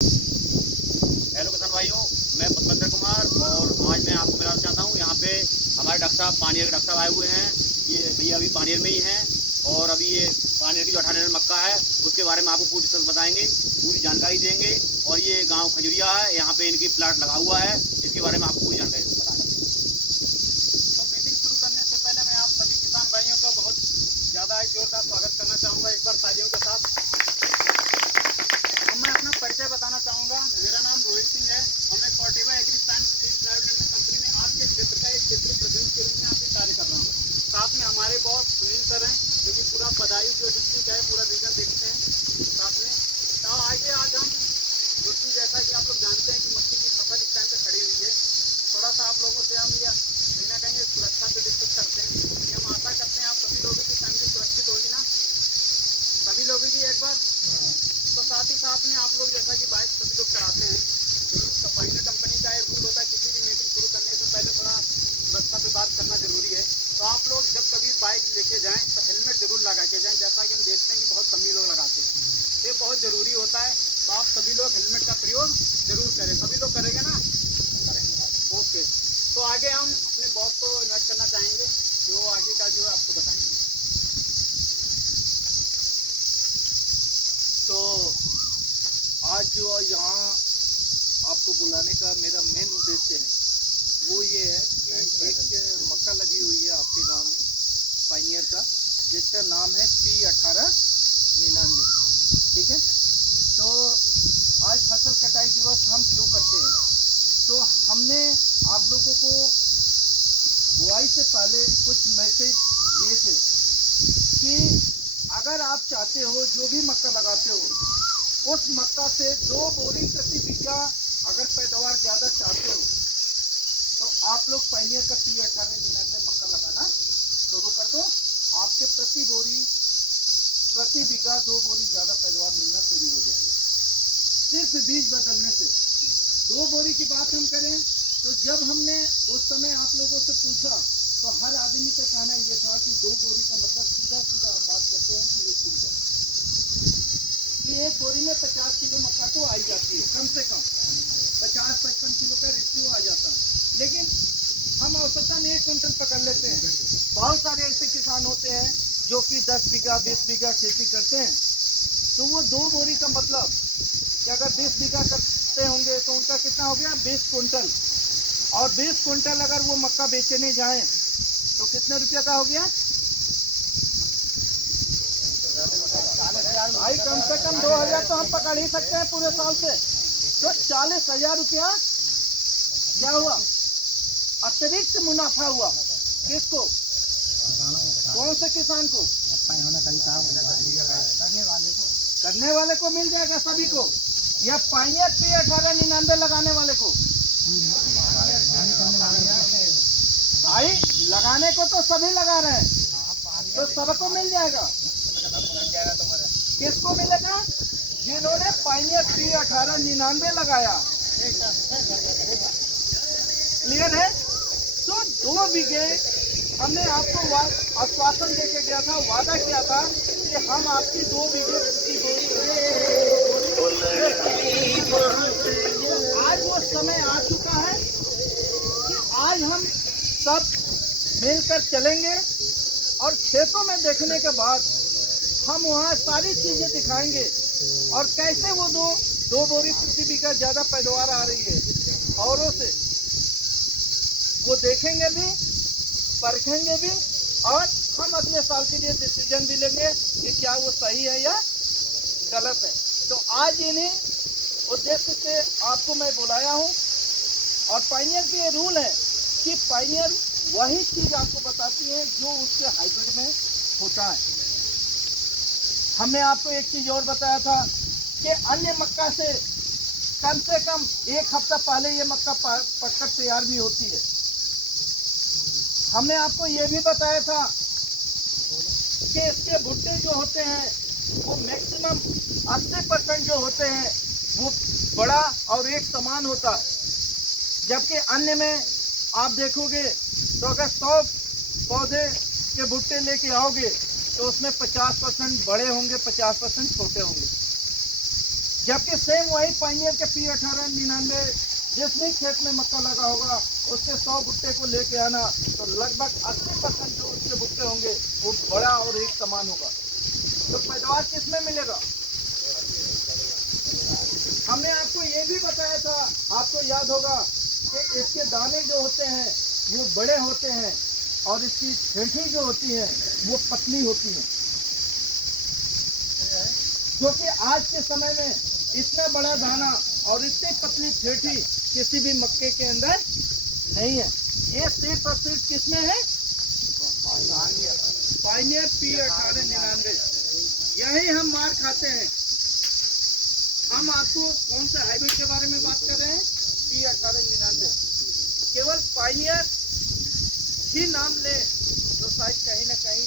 Hello किसान भाइयों, मैं पुष्पेंद्र कुमार और आज मैं आपको मिलाना चाहता हूँ। यहाँ पे हमारे डॉक्टर साहब पानीर के डॉक्टर साहब आए हुए हैं। ये भैया अभी पानीर में ही हैं और अभी ये पानीर की जो 18 मक्का है उसके बारे में आपको पूरी डिटेल्स बताएंगे, पूरी जानकारी देंगे। और ये गांव खजुरिया है, यहाँ पे इनकी प्लाट लगा हुआ है, इसके बारे में आपको पूरी जानकारी बताएंगे। तो मीटिंग शुरू करने से पहले मैं आप सभी किसान भाइयों का बहुत ज़्यादा जोरदार स्वागत करना चाहूँगा एक बार तालियों के साथ। मैं अपना परिचय बताना चाहूँगा। मेरा नाम रोहित सिंह है। हम एक Corteva agri science seeds private limited company में आपके क्षेत्र का एक क्षेत्रीय प्रतिनिधि के रूप में आपके कार्य कर रहा हूँ। साथ में हमारे बॉस सुनील सर हैं, जो कि पूरा बदायूं जो डिस्ट्रिक्ट है पूरा रीजन देखते हैं साथ में। तो आइए आज हम दोस्तों, जैसा कि आप लोग जानते हैं कि मक्की की फसल इस टाइम पे खड़ी हुई है, थोड़ा सा आप लोगों से हम यह कहीं ना कहीं सुरक्षा पे डिस्कस करते हैं। हम आशा करते हैं आप सभी लोगों की फैमिली सुरक्षित होगी ना, सभी लोगों की एक बार। तो साथ ही साथ में आप लोग जैसा कि बाइक सभी लोग कराते हैं, तो पाइनर कंपनी का एक रूल होता है किसी भी मीटिंग शुरू करने से पहले थोड़ा सुरक्षा पे बात करना जरूरी है। तो आप लोग जब कभी बाइक लेके जाएं तो हेलमेट जरूर लगा के जाएं, जैसा कि हम देखते हैं कि बहुत कम ही लोग लगाते हैं। ये बहुत ज़रूरी होता है, तो आप सभी लोग हेलमेट का प्रयोग जरूर करें। सभी लोग करेंगे ना? ओके। तो आगे हम अपने बॉस को इन्वाइट करना चाहेंगे, जो आगे का जो है आपको बताएंगे। तो आज जो यहाँ आपको बुलाने का मेरा मेन उद्देश्य है वो ये है कि एक मक्का लगी हुई है आपके गांव में पाइनियर का, जिसका नाम है P1899। ठीक है। तो आज फसल कटाई दिवस हम क्यों करते हैं? तो हमने आप लोगों को बुआई से पहले कुछ मैसेज दिए थे कि अगर आप चाहते हो जो भी मक्का लगाते हो उस मक्का से 2 बोरी प्रति बीघा अगर पैदावार ज़्यादा चाहते हो तो आप लोग पाइनियर का P1899 मक्का लगाना शुरू कर दो। आपके प्रति बीघा 2 बोरी ज़्यादा पैदावार मिलना शुरू हो जाएगा, सिर्फ बीज बदलने से। 2 बोरी की बात हम करें तो जब हमने उस समय आप लोगों से पूछा तो हर आदमी का कहना ये था कि 2 बोरी का मतलब सीधा सीधा हम बात करते हैं कि 1 कुंटल, कि 1 बोरी में 50 किलो मक्का तो आई जाती है, कम से कम 50-55 किलो का रेशियो आ जाता है। लेकिन हम औसतन 1 कुंटल पकड़ लेते हैं। बहुत सारे ऐसे किसान होते हैं जो कि 10 बीघा 20 बीघा खेती करते हैं, तो वो 2 बोरी का मतलब कि अगर 20 बीघा करते होंगे तो उनका कितना हो गया? 20 कुंटल। और 20 कुंटल अगर वो मक्का बेचने जाएं तो कितने रुपये का हो गया भाई? कम से कम 2000 तो हम पकड़ ही सकते हैं पूरे साल से। तो 40,000 रुपया क्या हुआ? अतिरिक्त मुनाफा हुआ। किसको? कौन से किसान को? करने वाले को मिल जाएगा सभी को, या पाइनियर P1899 लगाने वाले को? भाई लगाने को तो सभी लगा रहे हैं, तो सबको मिल जाएगा। किसको मिलेगा? जिन्होंने पाइनियर P1899 लगाया। क्लियर है? तो 2 बीघे हमने आपको आश्वासन देके गया था, वादा किया था कि हम आपकी 2 बीघे की आज वो समय आ चुका है कि आज हम सब मिलकर चलेंगे और खेतों में देखने के बाद हम वहाँ सारी चीजें दिखाएंगे और कैसे वो 2 बोरी प्रति बीघा ज्यादा पैदावार आ रही है औरों से, वो देखेंगे भी, परखेंगे भी, और हम अगले साल के लिए डिसीजन भी लेंगे कि क्या वो सही है या गलत है। तो आज इन्हीं उद्देश्य से आपको मैं बुलाया हूँ। और पाइनियर के ये रूल है कि पाइनियर वही चीज आपको बताती है जो उसके हाइब्रिड में होता है। हमने आपको एक चीज और बताया था कि अन्य मक्का से कम 1 हफ्ता पहले ये मक्का पककर तैयार भी होती है। हमने आपको ये भी बताया था कि इसके भुट्टे जो होते हैं वो मैक्सिमम 80% जो होते हैं वो बड़ा और एक समान होता है, जबकि अन्य में आप देखोगे तो अगर 100 पौधे के भुट्टे लेके आओगे तो उसमें 50% बड़े होंगे, 50% छोटे होंगे। जबकि सेम वही पाइनियर के P1899 जिस भी खेत में मक्का लगा होगा उससे 100 भुट्टे को लेके आना तो लगभग 80% जो उसके भुट्टे होंगे वो बड़ा और एक समान होगा। तो पैदावार किसमें मिलेगा? हमने आपको ये भी बताया था, आपको याद होगा कि इसके दाने जो होते हैं वो बड़े होते हैं और इसकी ठेठी जो होती है वो पतली होती है, जो कि आज के समय में इतना बड़ा दाना और इतनी पतली ठेठी किसी भी मक्के के अंदर नहीं है। ये 100% किसमें है? Pioneer P1899। यही हम मार खाते हैं। हम आपको कौन से हाइब्रिड के बारे में बात कर रहे हैं? P1899। केवल पाइनियर ही नाम ले तो शायद कहीं ना कहीं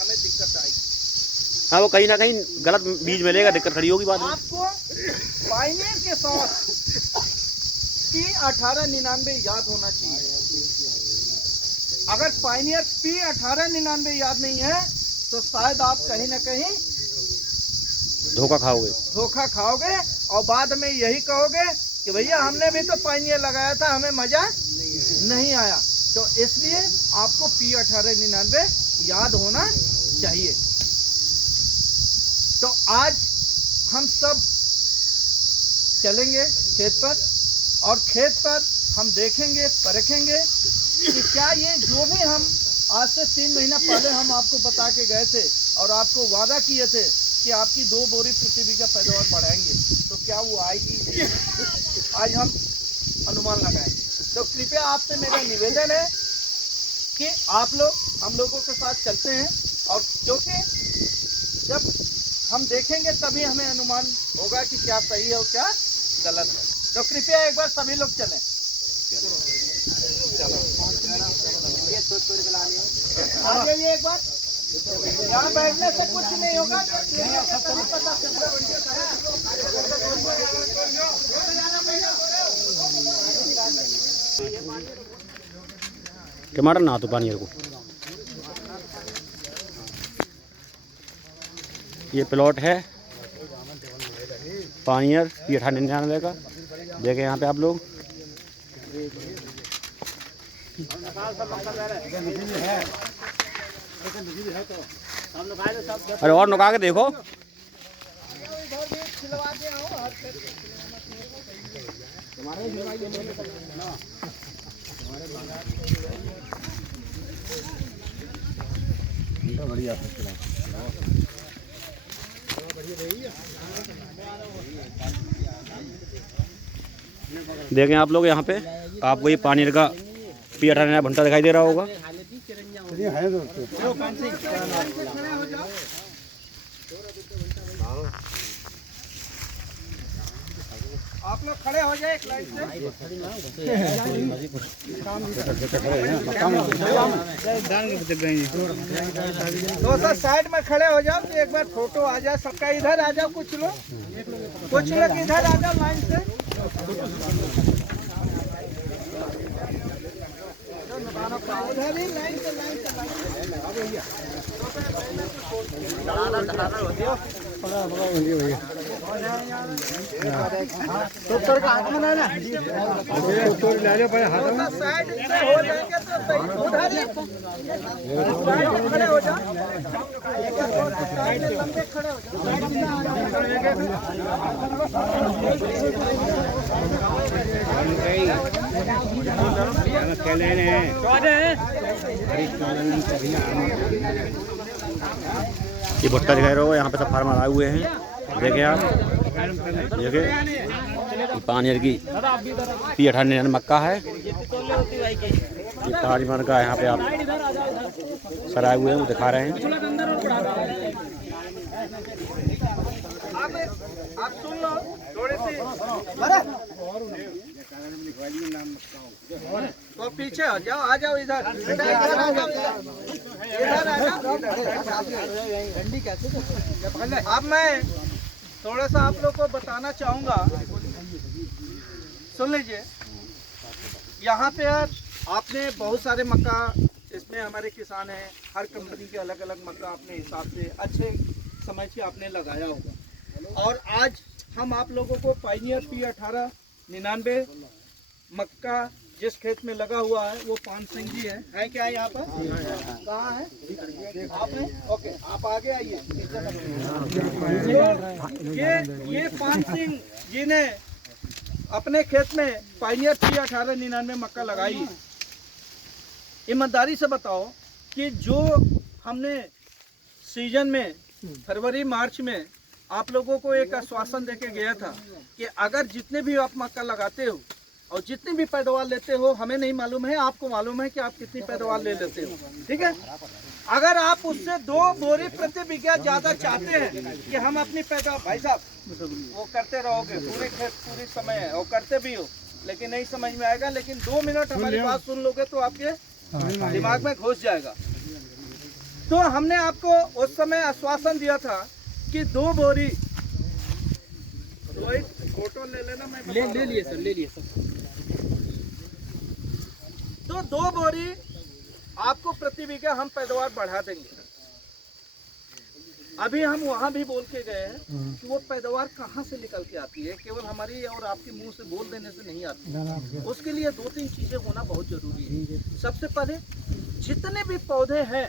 हमें दिक्कत आएगी। हाँ, वो कहीं ना कहीं गलत बीज मिलेगा, दिक्कत खड़ी होगी बाद में। आपको पाइनियर के साथ P1899 याद होना चाहिए। अगर पाइनियर P1899 याद नहीं है तो शायद आप कहीं ना कहीं धोखा खाओगे और बाद में यही कहोगे कि भैया हमने भी तो पाइनियर लगाया था, हमें मजा नहीं आया। तो इसलिए आपको P1899 याद होना चाहिए। तो आज हम सब चलेंगे खेत पर और खेत पर हम देखेंगे, परखेंगे कि क्या ये जो भी हम आज से 3 महीना पहले हम आपको बता के गए थे और आपको वादा किए थे कि आपकी 2 बोरी प्रति बीघा पैदावार बढ़ाएंगे, तो क्या वो आएगी? आज हम अनुमान लगाएंगे। तो कृपया आपसे मेरा निवेदन है कि आप लोग हम लोगों के साथ चलते हैं, और क्योंकि जब हम देखेंगे तभी हमें अनुमान होगा कि क्या सही है और क्या गलत है। तो कृपया एक बार सभी लोग चलें। आ जाइए एक बार। यहाँ बैठने से कुछ नहीं होगा, पता टमाटर ना तो पानी को। ये प्लॉट है पानियर P1899 का। देखें यहाँ पे आप लोग। अरे और नुका के देखो। बढ़िया देखें आप लोग यहाँ पे, आपको ये पानी का P1899 भुट्टा दिखाई दे रहा होगा। आप लोग खड़े हो जाए एक लाइन से। दोस्तों साइड में खड़े हो जाओ तो एक बार फोटो आ जाए सबका। इधर आ जाओ, कुछ लोग इधर आ जाओ लाइन से। उधर ही लाइन से डॉक्टर का हाथ में ना ले लो पहले हाथ में। साइड से हो जाएंगे तो उधर ही खड़े हो जाओ। साइड लंबे खड़े हो ये भुट्टा दिखाई रहा होगा। यहाँ पे सब फार्मर आए हुए हैं। देखें आप, देखें पानियर की P1899 मक्का है। ये 5 मन का यहाँ पे आप सर आए हुए हैं, वो दिखा रहे हैं। आप सुन लो थोड़े से तो पीछे आ जाओ, आ जाओ इधर अब मैं थोड़ा सा आप लोग को बताना चाहूँगा। सुन लीजिए, यहाँ पे आपने बहुत सारे मक्का, इसमें हमारे किसान हैं, हर कंपनी के अलग अलग मक्का अपने हिसाब से अच्छे समझ के आपने लगाया होगा। और आज हम आप लोगों को पाइनियर P1899 मक्का जिस खेत में लगा हुआ है वो पान सिंह जी है क्या यहाँ पर? कहाँ है? आप हैं? ओके, आप आगे आइए। तो ये पान सिंह जी ने अपने खेत में पाइनियर P1899 मक्का लगाई। ईमानदारी से बताओ कि जो हमने सीजन में फरवरी मार्च में आप लोगों को एक आश्वासन देके गया था कि अगर जितने भी आप मक्का लगाते हो और जितनी भी पैदावार लेते हो, हमें नहीं मालूम है, आपको मालूम है कि आप कितनी पैदावार ले लेते हो, ठीक है। अगर आप उससे 2 बोरी प्रति बीघा ज्यादा चाहते हैं कि हम अपनी पैदावार, भाई साहब वो करते रहोगे पूरे खेत पूरी समय है और करते भी हो, लेकिन नहीं समझ में आएगा। लेकिन 2 मिनट हमारी बात सुन लोगे तो आपके दिमाग में घुस जाएगा। तो हमने आपको उस समय आश्वासन दिया था कि 2 बोरी, फोटो ले लेना, मैं ले लिए सर। तो 2 बोरी आपको प्रति बीघा हम पैदावार बढ़ा देंगे। अभी हम वहाँ भी बोल के गए हैं कि वो पैदावार कहाँ से निकल के आती है, केवल हमारी और आपके मुंह से बोल देने से नहीं आती। उसके लिए 2-3 चीजें होना बहुत जरूरी है। सबसे पहले जितने भी पौधे हैं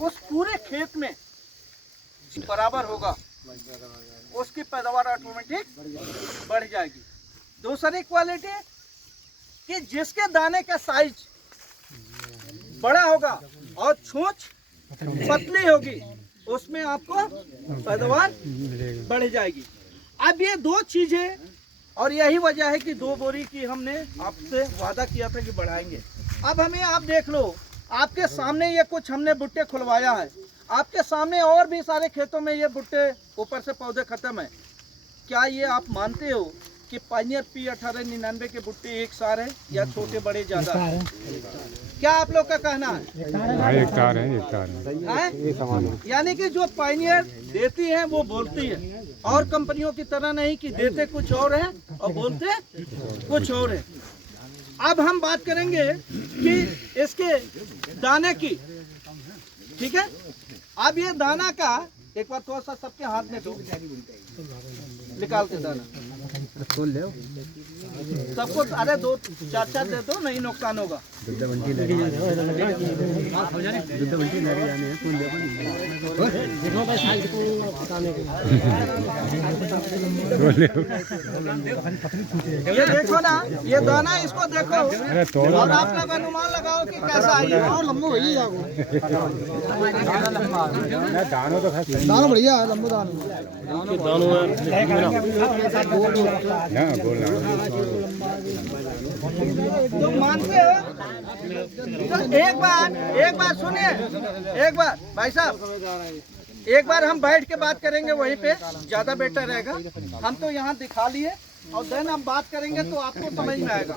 उस पूरे खेत में बराबर होगा, उसकी पैदावार ऑटोमेटिक बढ़ जाएगी। दूसरी क्वालिटी कि जिसके दाने का साइज बड़ा होगा और छूंछ पतली होगी, उसमें आपको पैदावार बढ़ जाएगी। अब ये 2 चीजें, और यही वजह है कि 2 बोरी की हमने आपसे वादा किया था कि बढ़ाएंगे। अब हमें आप देख लो, आपके सामने ये कुछ हमने बुट्टे खुलवाया है, आपके सामने और भी सारे खेतों में ये बुट्टे ऊपर से पौधे खत्म है। क्या ये आप मानते हो कि पाइनियर P1899 के बुट्टे एक सार है या छोटे बड़े ज्यादा है? क्या आप लोग का कहना है? एक तार है। यानी कि जो पाइनियर देती है वो बोलती है, और कंपनियों की तरह नहीं कि देते कुछ और है और बोलते कुछ और है। अब हम बात करेंगे कि इसके दाने की, ठीक है। अब ये दाना का एक बार थोड़ा सा सबके हाथ में दो, निकाल के दाना सबको, अरे 2-4 दे दो, नहीं नुकसान होगा। ये देखो ना, ये दाना, इसको देखो और आप लोग अनुमान लगाओ कि कैसा है। दानो बढ़िया है, लंबो तो मानते हो? तो एक बार सुनिए, एक बार भाई साहब, एक बार हम बैठ के बात करेंगे, वहीं पे ज्यादा बेटर रहेगा। हम तो यहाँ दिखा लिए और देन हम बात करेंगे तो आपको समझ में आएगा।